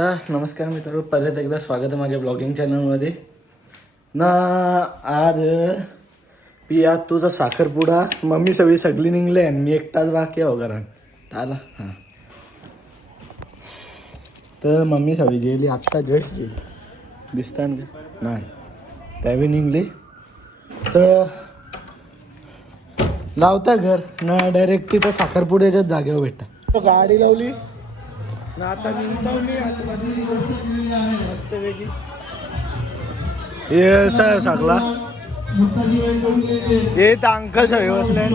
नमस्कार मित्रांनो, परत एकदा स्वागत आहे माझ्या ब्लॉगिंग चॅनलमध्ये ना. आज पिया तुझा साखरपुडा मम्मी सगळी निघले आणि मी एकटाच बाकी आहे घरात आला. हां, तर मम्मी सगळी गेली आत्ता जस्ट गेली दिसता का नाही त्यावेळी निघली तर लावता घर ना डायरेक्ट तिथं साखरपुड्याच्याच जागेवर भेटता. गाडी लावली ना आता निघतो मी मस्तपैकी हे सगळा हे तर अंकलचा बसले.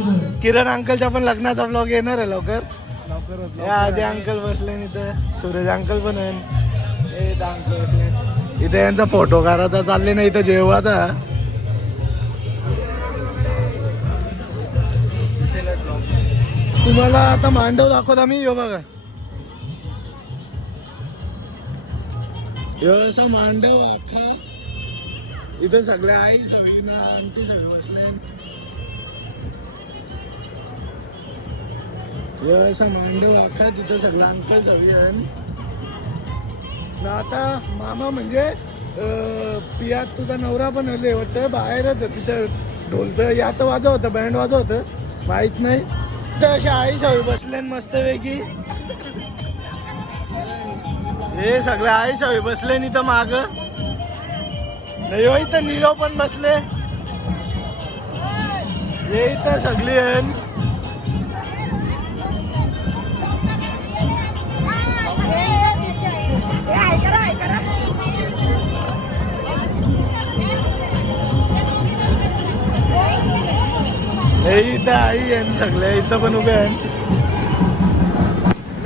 किरण अंकलच्या पण लग्नाचा ब्लॉग येणार आहे लवकर. अजय अंकल बसले इथं, सूरज अंकल पण आहे. हे अंकल बसले इथे, यांचा फोटो काढायचा चालले नाही इथं जेवायचा. तुम्हाला आता मांडव दाखवत आम्ही. यो बघा असा मांडव आखा इथं सगळ्या आई सगळी ना आंटी सगळे बसले. असा मांडव आखा तिथं सगळं अंकल सगळी आहे ना. आता मामा म्हणजे पियात तुझा नवरा पण आले होतं बाहेरच तिथं ढोलतं यात वाजव होतं, बँड वाजव होतं माहीत नाही. तर अशा आई सगळी बसले मस्तपैकी. हे सगळे आई सगळे बसले नि तर माग नाही इथं नीरव पण बसले. हे इथं सगळी हे इथं आई आहे सगळे इथं पण उभे आहे.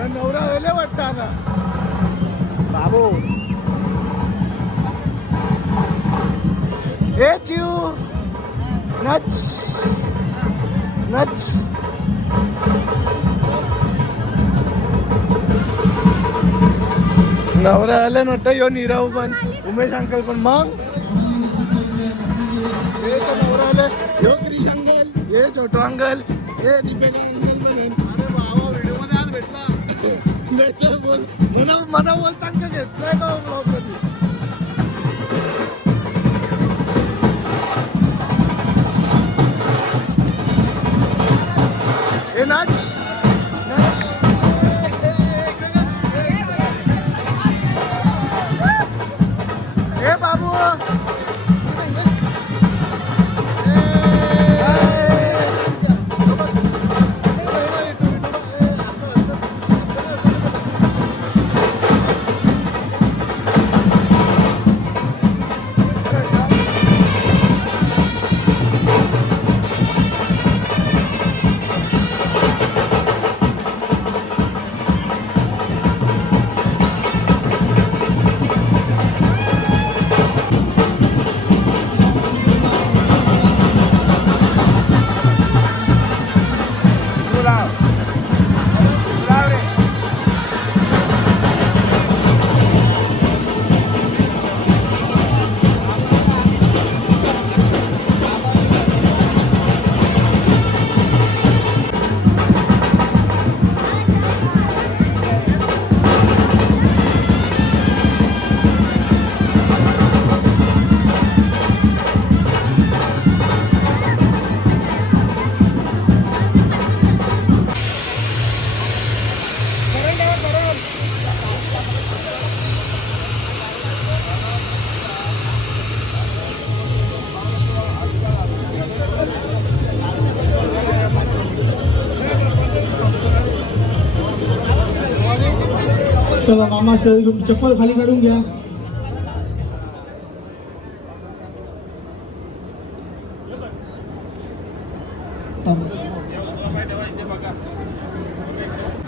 नवरा वेळे वाटतं आता बाबू. हे चिव नच नच नवरा आले नव्हतं. यो नीरव पण उमेश अंकल पण मग हे तर नवरा आले. यो क्रिश अंकल, हे छोटो अंकल, हे दीपिका अंकल पण. अरे बाबा व्हिडिओ मध्ये आज भेटला बोल मना बोलताना घेतलंय का ब्लॉग मध्ये. हे नाच नाच हे बाबू. चला मामा चप्पल खाली काढून घ्या.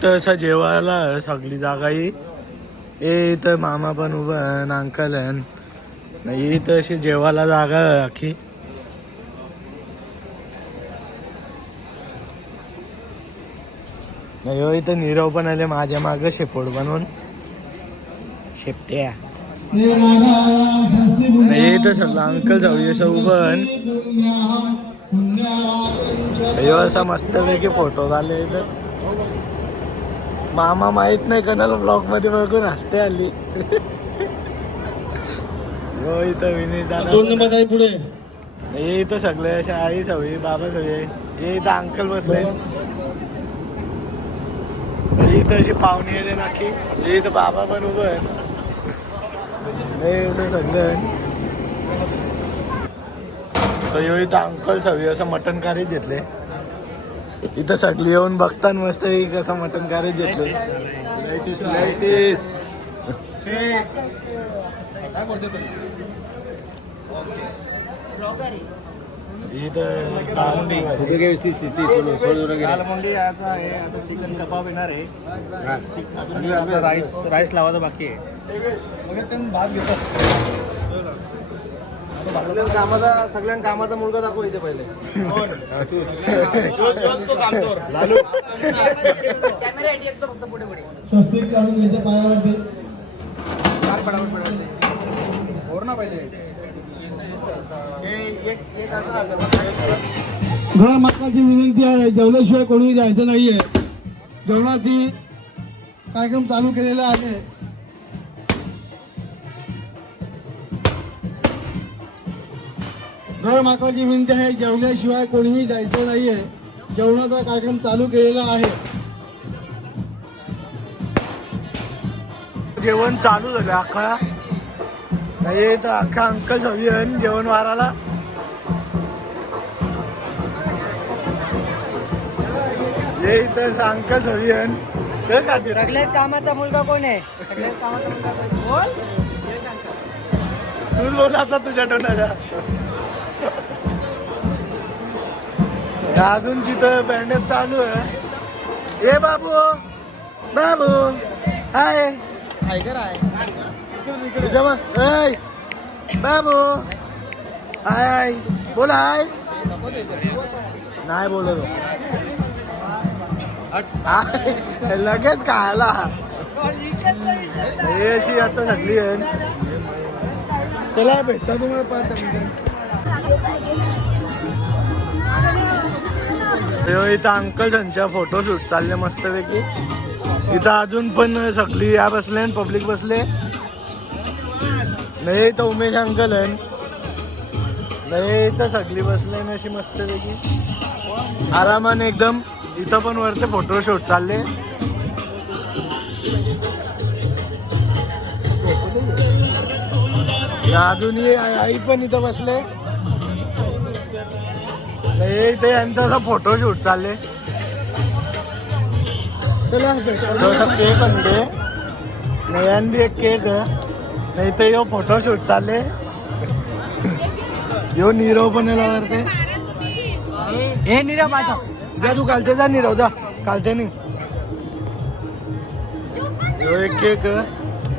तसं जेवायला सगळी जागा ही तर मामा पण उभा आहे, अंकल आहे तशी जेवायला जागा अख्खी. नाही इथं नीरव पण आले माझ्या माग शेपोड बनवून शेपट्या. नाही तर सगळं अंकल जाऊ सौबन असा मस्तपैकी फोटो झाले इथं. मामा माहित नाही कोणाला ब्लॉग मध्ये बघून हसते आली. हो इथं विनीत दादा 2 नंबर आहे पुढे. हे इथं सगळे असे आई सगळी बाबा सगळे हे इथं अंकल बसले. हे इथं अशी पाहुणी येते नाकी. हे इथं बाबा पण उभं आहे. हे असं सगळं तर इथं अंकल सगळी असं मटण कारीच घेतले. इथं सगळी येऊन बघताना मस्त कसं मटण कारीच घेतले. दालमुंडी आता हे आता चिकन कबाब येणार आहे. आणि आपलं राईस लावायचं बाकी आहे. सगळ्यांना कामाचा मुलगा दाखव इथे पहिले. लालू ना पहिले घर मालकाची विनंती आहे, जेवल्याशिवाय कोणी जायचं नाहीये. जेवणाची कार्यक्रम चालू केलेला आहे. घर मालकाची विनंती आहे, जेवल्याशिवाय कोणीही जायचं नाहीये. जेवणाचा कार्यक्रम चालू केलेला आहे. जेवण चालू झालं अख्खा. नाही तर अख्खा अंकल सगळी जेवण वाराला. हे इथं अंकल सगळी सगळ्यात कामाचा मुलगा कोण आहे? सगळ्यात कामाचा मुलगा कोण? तूच बोल आता तुझ्या टोनाला. अजून तिथं बँडेज चालू आहे. ए बाबू बाबू हाय टायगर आहे. बाबू हाय बोला हाय. नाही बोलत लगेच खायला. हे अशी आता सगळी आहे. चला भेटता तुम्हाला 5 मिनिटं. इथं अंकल त्यांच्या फोटोशूट चालले मस्तपैकी. इथं अजून पण सगळी या बसले पब्लिक बसले. नाही इथं उमेश अंकल आहे. नाही इथं सगळी बसले ना अशी मस्तपैकी आरामाने एकदम. इथं पण वरते फोटोशूट चालले. अजूनही आई पण इथं बसले. इथे यांचा असा फोटोशूट चालले. चला केक आणले. नाही बी एक केक नाही तर यो फोटोशूट चालले. यो नीरव पण वरते. हे नीरव माझा जा तू कालते जा नीरव जा कालते नाही. यो एक केक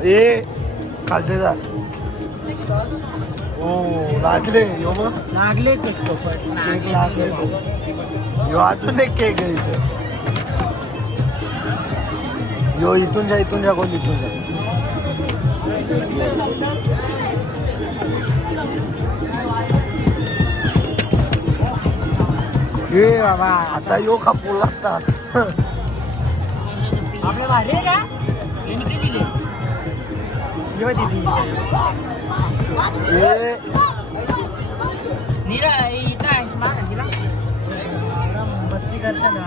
ये कालते जा. ओ लागले यो मग लागले केक लागले. यो अजून एक केक आहे इथे. यो इथून जा कोण इथून जा. हे बाबा आता यो खापू लागतात. आपल्या भारी का मस्ती करताना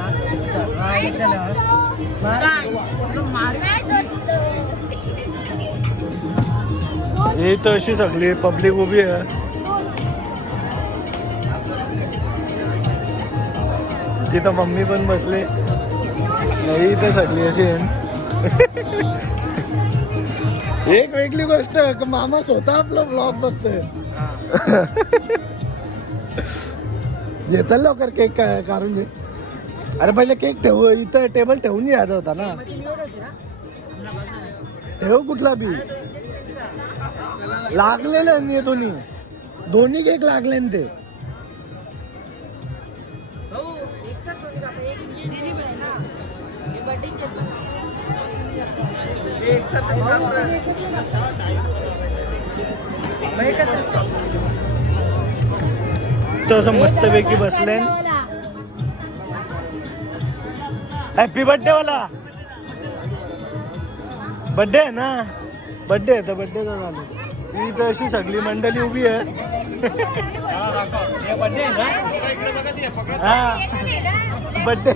हे तर अशी सगळी पब्लिक उभी आहे. तिथं मम्मी पण बसले. नाही तर सगळी अशी एक वेगळी गोष्ट मामा स्वतः आपला ब्लॉग बघतोय. घेतात लवकर केक काढून घे. अरे पहिले केक ठेवू इथं टेबल ठेवून यायचा होता ना. ठेव कुठला बी लागलेलं नाही. दोन्ही केक लागले ना ते. तो असं मस्तपैकी बसले. हॅपी बर्थडे वाला बड्डे आहे ना, बड्डे आहे तर बड्डेचा झालं. ही तर अशी सगळी मंडळी उभी आहे. हा बड्डे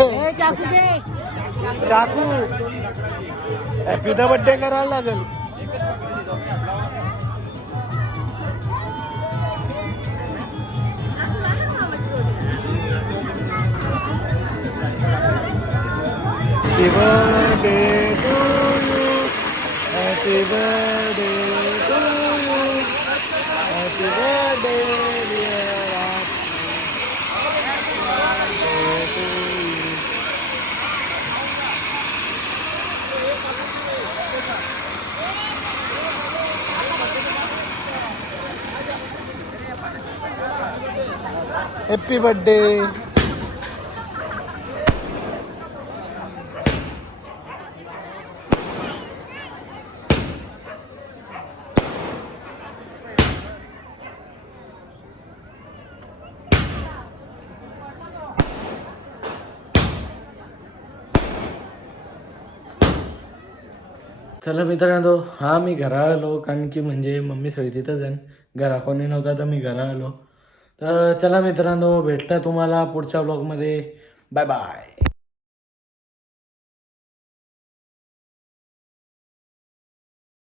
चाकू हॅपीचा बड्डे करायला लागेल. Happy birthday to you. Happy birthday to you. Happy birthday dear Happy birthday to you. Happy birthday. चला मित्रांनो, हा मी घरा आलो कारण की म्हणजे मम्मी सगळी तिथंच आहे. घरा कोणी नव्हता तर मी घरा आलो. तर चला मित्रांनो, भेटता तुम्हाला पुढच्या ब्लॉगमध्ये. Bye bye.